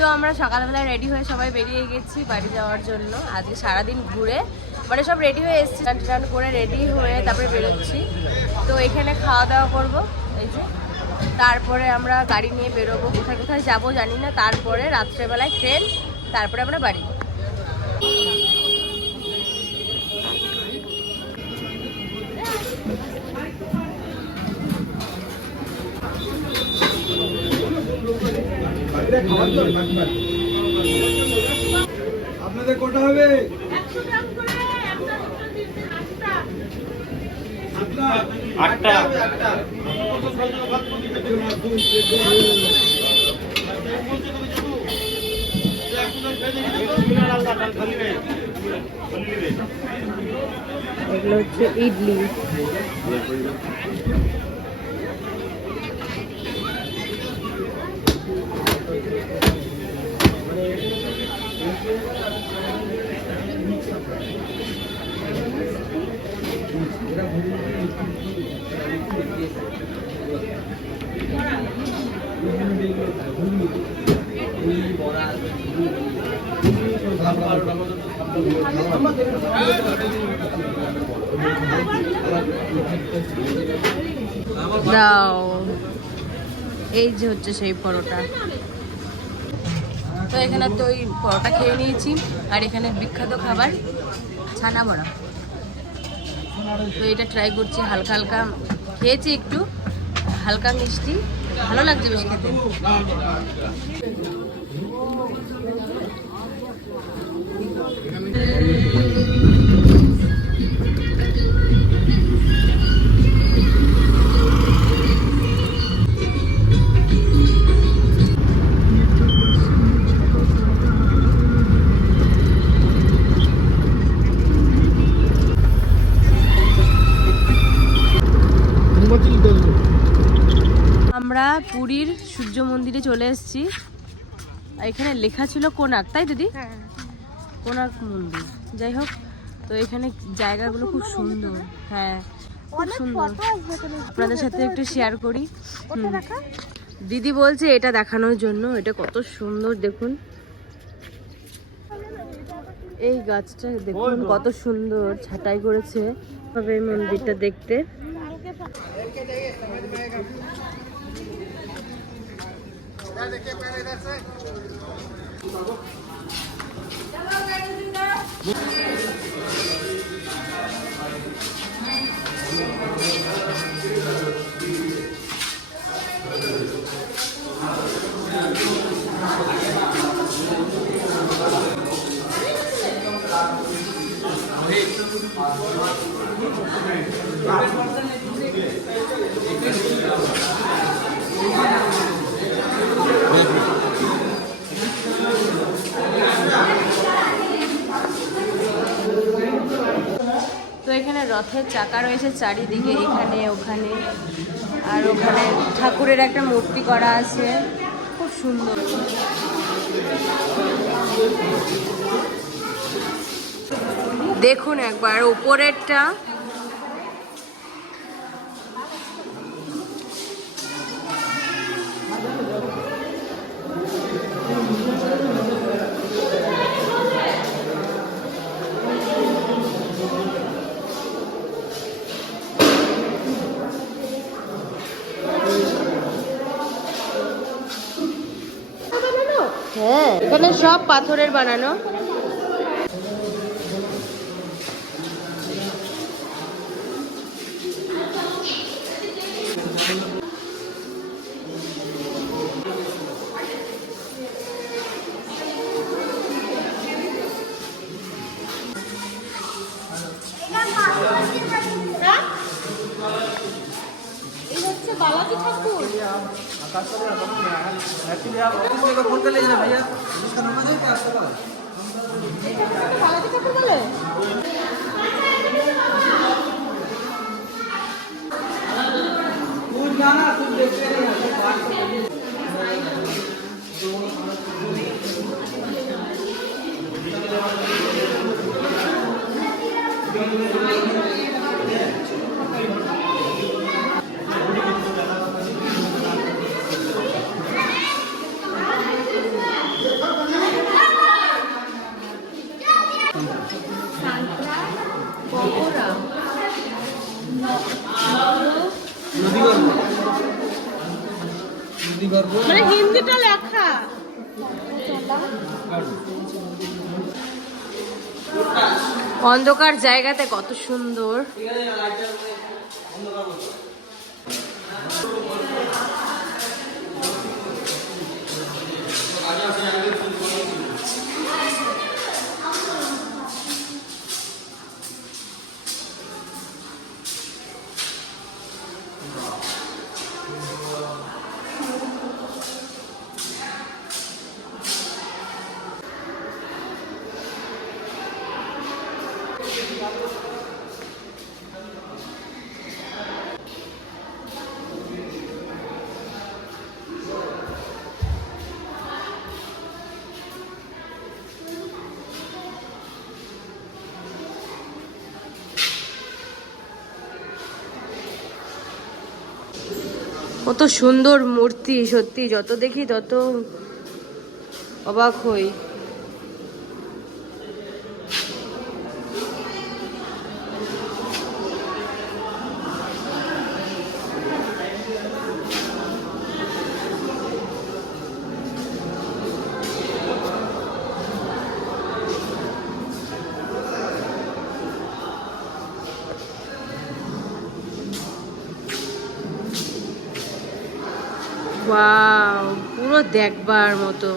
তো আমরা সকালবেলায় রেডি হয়ে সবাই বেরিয়ে গেছি বাড়ি যাওয়ার জন্য। আজকে সারাদিন ঘুরে মানে সব রেডি হয়ে এসেছি, স্নান করে রেডি হয়ে তারপরে বেরোচ্ছি। তো এখানে খাওয়া দাওয়া করবো, এই যে তারপরে আমরা গাড়ি নিয়ে বেরোবো, কোথায় কোথায় যাবো জানি না। তারপরে রাত্রেবেলায় ট্রেন, তারপরে আমরা বাড়ি। আপনাদের কটা হবে? আটটা। এগুলো হচ্ছে ইডলি। দাও, এই যে হচ্ছে সেই পরোটা। তো এখানে তো ওই পরোটা খেয়ে নিয়েছি, আর এখানে বিখ্যাত খাবার ছানা বড়া। তো এটা ট্রাই করছি, হালকা হালকা খেয়েছি, একটু হালকা মিষ্টি, ভালো লাগছে বেশ খেতে। আমরা পুরীর সূর্য মন্দিরে চলে এসেছি। এখানে লেখা ছিল কোণার্ক, তাই দিদি? কোণার্ক মন্দির। যাই হোক, তো এখানে জায়গাগুলো খুব সুন্দর। হ্যাঁ, খুব সুন্দর। আপনাদের সাথে একটু শেয়ার করি। দিদি বলছে এটা দেখানোর জন্য। এটা কত সুন্দর দেখুন, এই গাছটা দেখুন কত সুন্দর ছাঁটাই করেছে তবে এই মন্দিরটা দেখতে। তো এখানে রথের চাকা রয়েছে চারিদিকে, এখানে ওখানে, আর ওখানে ঠাকুরের একটা মূর্তি করা আছে, খুব সুন্দর। দেখুন একবার উপরেরটা, হ্যাঁ এখানে সব পাথরের বানানো। এই হচ্ছে বালাজি ঠাকুর। বালাজি ঠাকুর বলে মানে হিন্দিটা লেখা। অন্ধকার জায়গাতে কত সুন্দর। কত সুন্দর মূর্তি, সত্যি যত দেখি তত অবাক হই। ওয়াও, পুরো দেখবার মতো।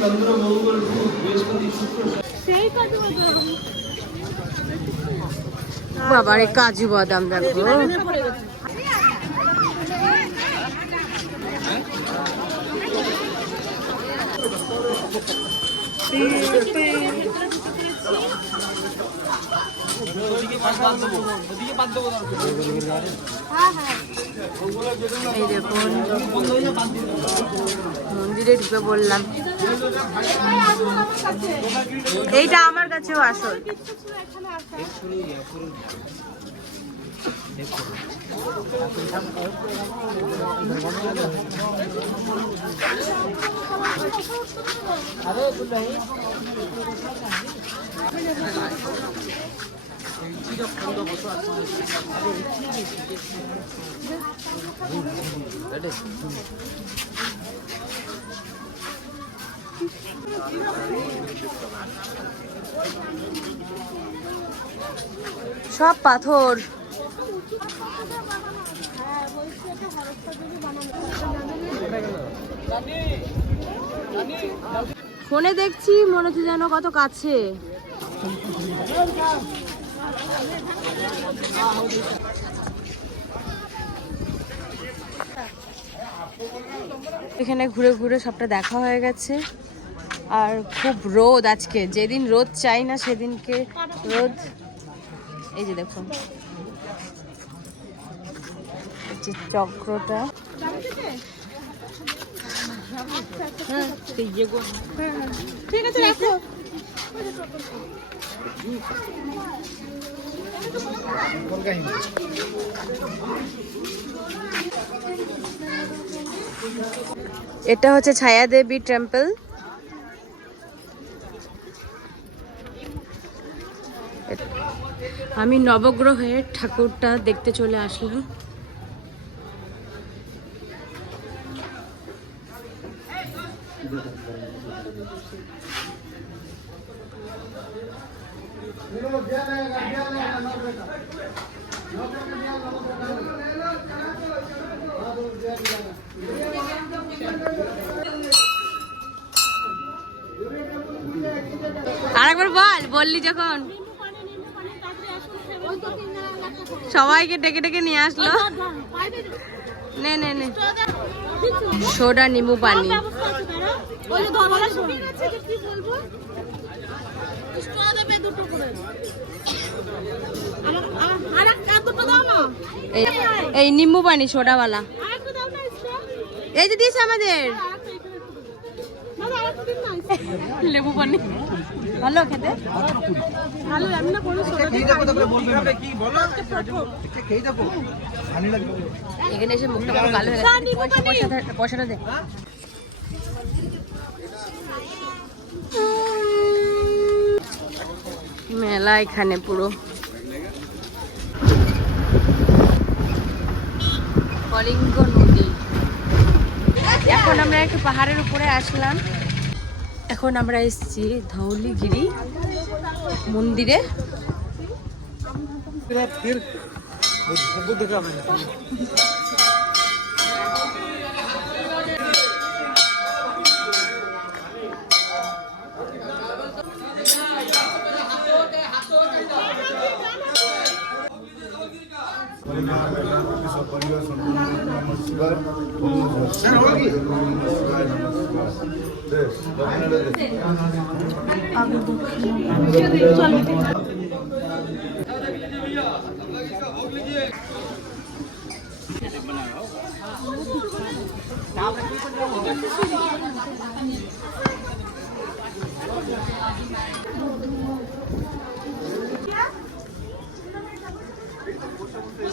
চন্দ্র মঙ্গল বুধ বৃহস্পতি শুক্র বাবারে কাজু বাদাম দেখো। এই দেখুন মন্দিরে ঢুকে বললাম, এইটা আমার কাছেও আসল। সব পাথর। ফোনে দেখছি মনে হচ্ছে যেন কত কাছে। এখানে ঘুরে ঘুরে সবটা দেখা হয়ে গেছে। আর খুব রোদ আজকে, যেদিন রোদ চাই না সেদিনকে রোদ। এই যে দেখুন যে চক্রটা, ঠিক আছে রাখো। এটা হচ্ছে ছায়া দেবী টেম্পল। আমি নবগ্রহের ঠাকুরটা দেখতে চলে আসলাম। আরেকবার বললি যখন সবাইকে ডেকে ডেকে নিয়ে আসলো। নে নে নে, সোডা নিম্বু পানি। এই নিম্বু পানি সোডাওয়ালা, এই যে দিয়েছে আমাদের। লেবু পানি ভালো খেতে, ভালো। আমি না কোনো সোডা দিয়ে এখানে এসে মুখটা পুরো কালো হয়ে গেছে। পয়সাটা দে। মেলা এখানে পুরো কলিঙ্গ নদী। এখন আমরা একটু পাহাড়ের উপরে আসলাম। এখন আমরা এসেছি ধৌলিগিরি মন্দিরে।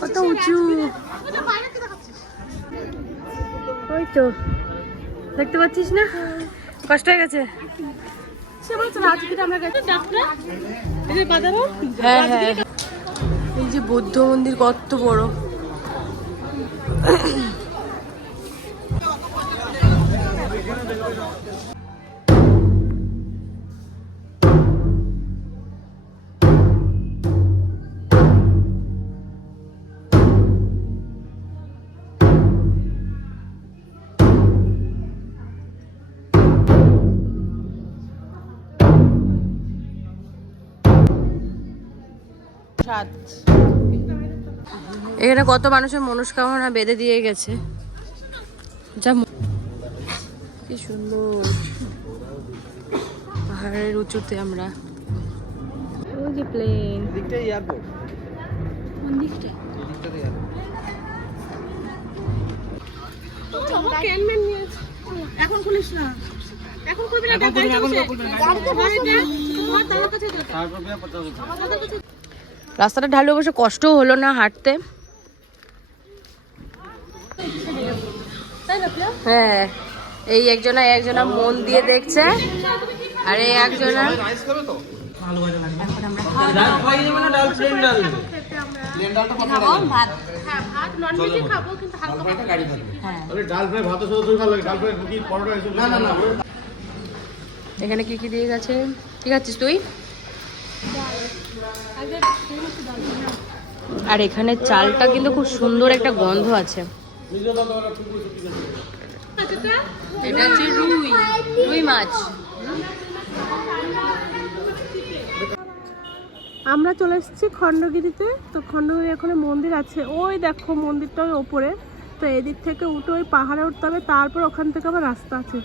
কত উঁচু, ওই তো দেখতে পাচ্ছিস না, কষ্ট হয়ে গেছে। হ্যাঁ হ্যাঁ, এই যে বৌদ্ধ মন্দির কত বড়। এখানে কত মানুষের মনস্কামনা বেঁধে দিয়ে গেছে। যা কি সুন্দর, পাহাড়ের উঁচুতে আমরা। ওই যে প্লেন, দিকটাই এয়ারপোর্ট, কোন দিকটা? দিকটাতে এয়ারপোর্ট। এখন খুলিস না, এখন খুলবি না, রাস্তাটা ঢালু, অবশ্য কষ্টও হলো না হাঁটতে। হ্যাঁ, এই একজনা মন দিয়ে দেখছে, আর এই একজনা এখানে কি কি দিয়ে গেছে? কি খাচ্ছিস তুই? আর এখানে চালটা কিন্তু খুব সুন্দর একটা গন্ধ আছে। এটা হচ্ছে রুই মাছ। আমরা চলে এসেছি খণ্ডগিরিতে। তো খণ্ডগিরি এখানে মন্দির আছে, ওই দেখো মন্দিরটা ওই ওপরে। তো এদিক থেকে উঠে ওই পাহাড়ে উঠতে হবে, তারপর ওখান থেকে আবার রাস্তা আছে।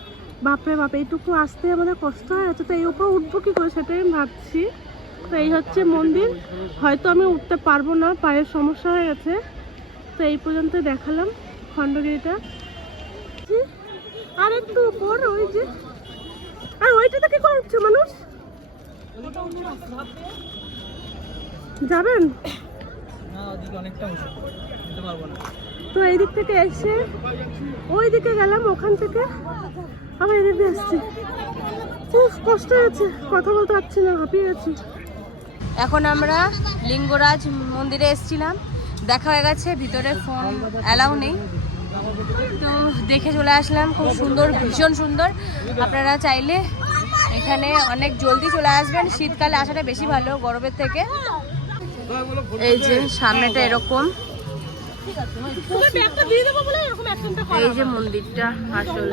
বাপরে বাপ, এইটুকু আসতে আমাদের কষ্ট হয়ে যাচ্ছে। তো এই উপরে উঠবো কি করে সেটাই আমি ভাবছি। তো এই হচ্ছে মন্দির। হয়তো আমি উঠতে পারবো না, পায়ের সমস্যা হয়ে গেছে। তো এই পর্যন্ত দেখালাম খণ্ডগিরিটা। আর একটু উপর ওই যে, আর ওইটাতে কি করে উঠছে মানুষ? যাবেন? তো এই দিক থেকে এসে ওই দিকে গেলাম, ওখান থেকে আবার এদিকে আসছি। খুব কষ্ট হয়েছে, কথা বলতে পারছি না, হাঁপিয়ে গেছি। এখন আমরা লিঙ্গরাজ মন্দিরে এসেছিলাম, দেখা হয়ে গেছে। ভিতরে ফোন অ্যালাউ নেই, তো দেখে চলে আসলাম। খুব সুন্দর, ভীষণ সুন্দর। আপনারা চাইলে এখানে অনেক জলদি চলে আসবেন। শীতকালে আসাটা বেশি ভালো গরমের থেকে। এই যে সামনেটা এরকম, এই যে মন্দিরটা আসল।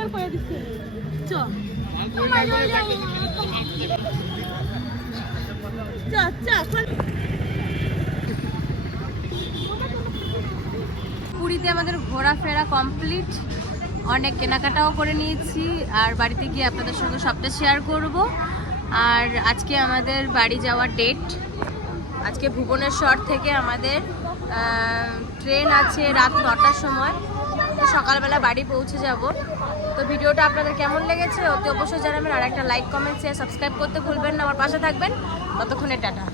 পুরীতে আমাদের ঘোরাফেরা কমপ্লিট, অনেক কেনাকাটাও করে নিয়েছি। আর বাড়িতে গিয়ে আপনাদের সঙ্গে সবটা শেয়ার করব। আর আজকে আমাদের বাড়ি যাওয়ার ডেট। আজকে ভুবনেশ্বর থেকে আমাদের ট্রেন আছে রাত 9টার সময়। তো সকালবেলা বাড়ি পৌঁছে যাব। তো ভিডিওটা আপনাদের কেমন লেগেছে অতি অবশ্যই জানাবেন। আর একটা লাইক, কমেন্ট, শেয়ার, সাবস্ক্রাইব করতে ভুলবেন না। আমার পাশে থাকবেন। ততক্ষণে টাটা।